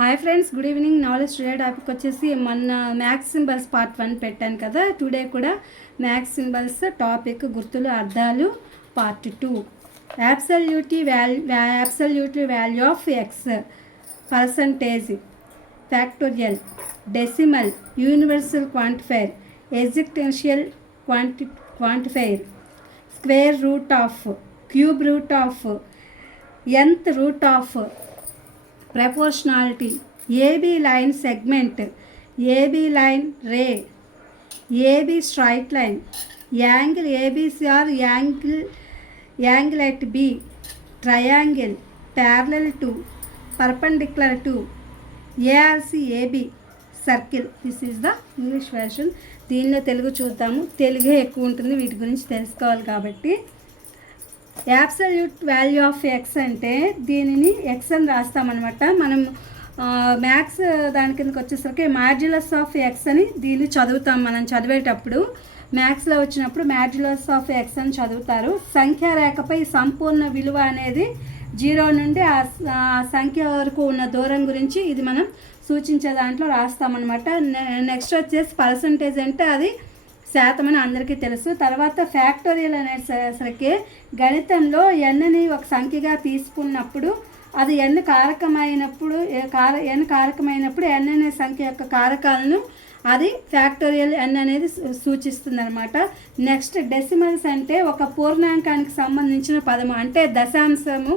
Hi friends, good evening. Knowledge today topic వచ్చేసి మొన్న maths symbols part 1 పెట్టాను కదా. టుడే కూడా మ్యాథ్స్ సింబల్స్ టాపిక్ గుర్తులు అర్థాలు part 2. Absolutely value of x, percentage, factorial, decimal, universal quantifier, existential quantifier, square root of, cube root of, nth root of, proportionality, AB line segment, AB line ray, AB straight line, angle ABC or angle at B, triangle, parallel to, perpendicular to, ARC AB, circle. This is the English version. దీనిలో తెలుగు చూద్దాము. తెలుగే ఎక్కువ ఉంటుంది, వీటి గురించి తెలుసుకోవాలి కాబట్టి. Absolute value of X అంటే దీనిని ఎక్స్ అని రాస్తామన్నమాట. మనం మ్యాథ్స్ దాని కిందకి వచ్చేసరికి మాడ్యులస్ ఆఫ్ ఎక్స్ అని దీన్ని చదువుతాం. మనం చదివేటప్పుడు మ్యాథ్స్లో వచ్చినప్పుడు మాడ్యులస్ ఆఫ్ ఎక్స్ అని చదువుతారు. సంఖ్యారేఖపై సంపూర్ణ విలువ అనేది 0 నుండి ఆ సంఖ్య వరకు ఉన్న దూరం గురించి ఇది మనం సూచించే దాంట్లో రాస్తామన్నమాట. నెక్స్ట్ వచ్చేసి పర్సంటేజ్ అంటే అది శాతం అని అందరికీ తెలుసు. తర్వాత ఫ్యాక్టోరియల్ అనేసరికి గణితంలో ఎన్ని ఒక సంఖ్యగా తీసుకున్నప్పుడు అది ఎన్ని కారకమైనప్పుడు ఎన్ అనే సంఖ్య యొక్క కారకాలను అది ఫ్యాక్టోరియల్ ఎన్ అనేది సూచిస్తుంది అనమాట. నెక్స్ట్ డెసిమల్స్ అంటే ఒక పూర్ణాంకానికి సంబంధించిన పదము, అంటే దశాంశము.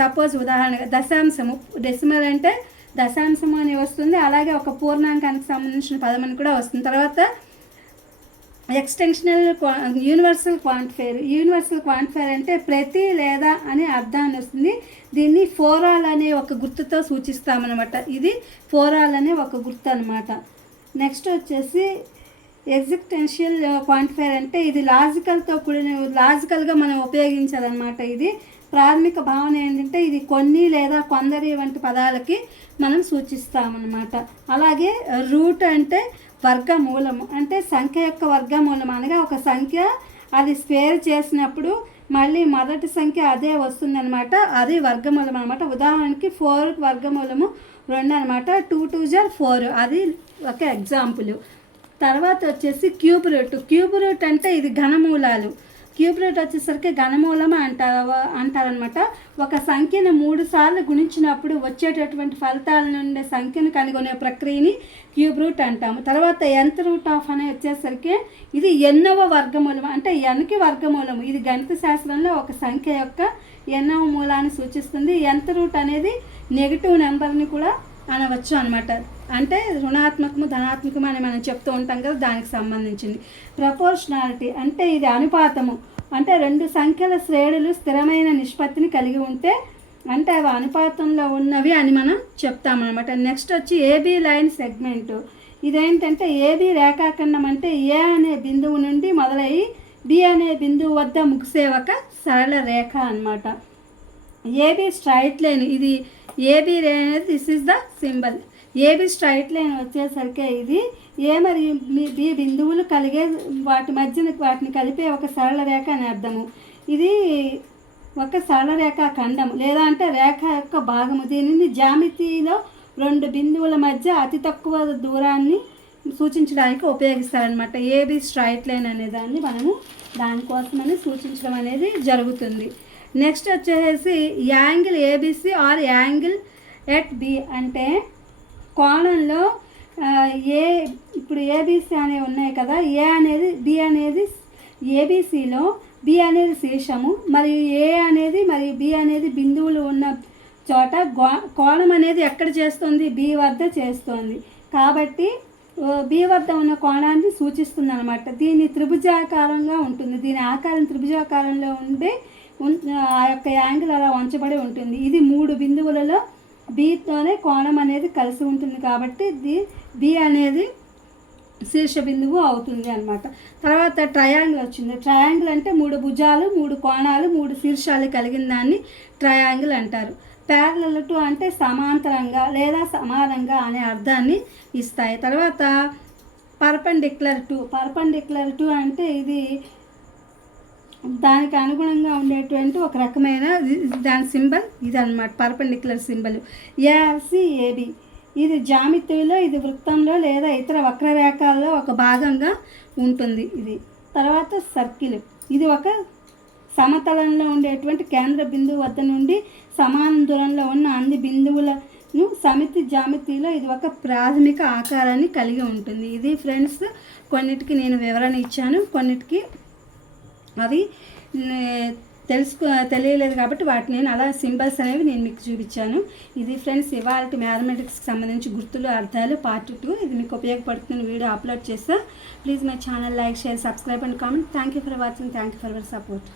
సపోజ్ ఉదాహరణగా దశాంశము, డెసిమల్ అంటే దశాంశము అని వస్తుంది. అలాగే ఒక పూర్ణాంకానికి సంబంధించిన పదం అని కూడా వస్తుంది. తర్వాత యూనివర్సల్ క్వాంటిఫైర్ అంటే ప్రతి లేదా అనే అర్థాన్ని వస్తుంది. దీన్ని ఫోరాల్ అనే ఒక గుర్తుతో సూచిస్తామన్నమాట. ఇది ఫోరాల్ అనే ఒక గుర్తు అనమాట. నెక్స్ట్ వచ్చేసి ఎగ్జిస్టెన్షియల్ క్వాంటిఫైర్ అంటే ఇది లాజికల్గా మనం ఉపయోగించాలన్నమాట. ఇది ప్రాథమిక భావన ఏంటంటే ఇది కొన్ని లేదా కొందరి వంటి పదాలకి మనం సూచిస్తామన్నమాట. అలాగే రూట్ అంటే వర్గమూలము, అంటే సంఖ్య యొక్క వర్గమూలం అనగా ఒక సంఖ్య అది స్క్వేర్ చేసినప్పుడు మళ్ళీ మొదటి సంఖ్య అదే వస్తుందన్నమాట. అది వర్గమూలం అనమాట. ఉదాహరణకి 4 వర్గమూలము 2 అనమాట. 2 2 = 4, అది ఒక ఎగ్జాంపుల్. తర్వాత వచ్చేసి క్యూబ్ రూట్ అంటే ఇది ఘనమూలాలు. క్యూబ్ రూట్ వచ్చేసరికి ఘనమూలం అంటారనమాట. ఒక సంఖ్యను 3 సార్లు గుణించినప్పుడు వచ్చేటటువంటి ఫలితాల నుండి సంఖ్యను కనుగొనే ప్రక్రియని క్యూబ్ రూట్ అంటాము. తర్వాత nth రూట్ ఆఫ్ అనే వచ్చేసరికి ఇది ఎన్నవ వర్గమూలం, అంటే nకి వర్గమూలము. ఇది గణిత శాస్త్రంలో ఒక సంఖ్య యొక్క ఎన్నవ మూలాన్ని సూచిస్తుంది. nth రూట్ అనేది నెగిటివ్ నెంబర్ని కూడా అనవచ్చు అనమాట. అంటే రుణాత్మకము ధనాత్మకము అని మనం చెప్తూ ఉంటాం కదా, దానికి సంబంధించింది. ప్రపోర్షనాలిటీ అంటే ఇది అనుపాతము, అంటే 2 సంఖ్యల శ్రేణులు స్థిరమైన నిష్పత్తిని కలిగి ఉంటే అంటే అవి అనుపాతంలో ఉన్నవి అని మనం చెప్తామన్నమాట. నెక్స్ట్ వచ్చి ఏబీ లైన్ సెగ్మెంట్. ఇదేంటంటే ఏబీ రేఖాఖండం అంటే ఏ అనే బిందువు నుండి మొదలయ్యి బి అనే బిందువు వద్ద ముగిసే ఒక సరళ రేఖ అన్నమాట. ఏబీ స్ట్రైట్ లైన్, ఇది ఏబీ అనేది this is the symbol. AB straight line వచ్చేసరికి ఇది ఏ మరియు బి బిందువులు కలిగే వాటిని కలిపే ఒక సరళ రేఖ అని అర్థము. ఇది ఒక సరళ రేఖ ఖండం లేదా అంటే రేఖ యొక్క భాగము. దీనిని జ్యామితిలో 2 బిందువుల మధ్య అతి తక్కువ దూరాన్ని సూచించడానికి ఉపయోగిస్తారనమాట. ఏబీ స్ట్రైట్ లైన్ అనే దాన్ని మనము దానికోసమని సూచించడం అనేది జరుగుతుంది. నెక్స్ట్ వచ్చేసి angle ABC or angle at B అంటే కోణంలో ఇప్పుడు ఏబిసి అనేవి ఉన్నాయి కదా, ఏ అనేది బి అనేది ఏబిసిలో బి అనేది శీర్షము మరియు ఏ అనేది మరియు బి అనేది బిందువులు ఉన్న చోట కోణం అనేది ఎక్కడ చేస్తుంది, బి వద్ద చేస్తుంది. కాబట్టి బి వద్ద ఉన్న కోణాన్ని సూచిస్తుంది అనమాట. దీని త్రిభుజాకారంగా ఉంటుంది. దీని ఆకారం త్రిభుజాకారంలో ఉండే ఆ యొక్క యాంగిల్ అలా వంచబడి ఉంటుంది. ఇది 3 బిందువులలో బితోనే కోణం అనేది కలిసి ఉంటుంది కాబట్టి బి అనేది శీర్ష బిందువు అవుతుంది అనమాట. తర్వాత ట్రయాంగిల్ వచ్చింది. ట్రయాంగిల్ అంటే 3 భుజాలు 3 కోణాలు 3 శీర్షాలు కలిగిన దాన్ని ట్రయాంగిల్ అంటారు. ప్యారలల్ టు అంటే సమాంతరంగా లేదా సమానంగా అనే అర్థాన్ని ఇస్తాయి. తర్వాత పర్పెండిక్యులర్ టు అంటే ఇది దానికి అనుగుణంగా ఉండేటువంటి ఒక రకమైన దాని సింబల్ ఇది అనమాట, పర్పెండిక్యులర్ సింబల్. ఏబి ఇది జామితిలో, ఇది వృత్తంలో లేదా ఇతర వక్రరేఖల్లో ఒక భాగంగా ఉంటుంది ఇది. తర్వాత సర్కిల్, ఇది ఒక సమతలంలో ఉండేటువంటి కేంద్ర బిందువు వద్ద నుండి సమాన దూరంలో ఉన్న అన్ని బిందువులను సమితి జామితిలో ఇది ఒక ప్రాథమిక ఆకారాన్ని కలిగి ఉంటుంది. ఇది ఫ్రెండ్స్ కొన్నిటికి నేను వివరణ ఇచ్చాను, కొన్నిటికి అవి తెలియలేదు కాబట్టి వాటిని నేను అలా సింబల్స్ అనేవి నేను మీకు చూపించాను. ఇది ఫ్రెండ్స్ ఇవాళ మ్యాథమెటిక్స్కి సంబంధించి గుర్తులు అర్థాలు పార్ట్ 2. ఇది మీకు ఉపయోగపడుతున్న వీడియో అప్లోడ్ చేస్తా. Please my channel like, share, subscribe and comment. Thank you for watching. Thank you for your support.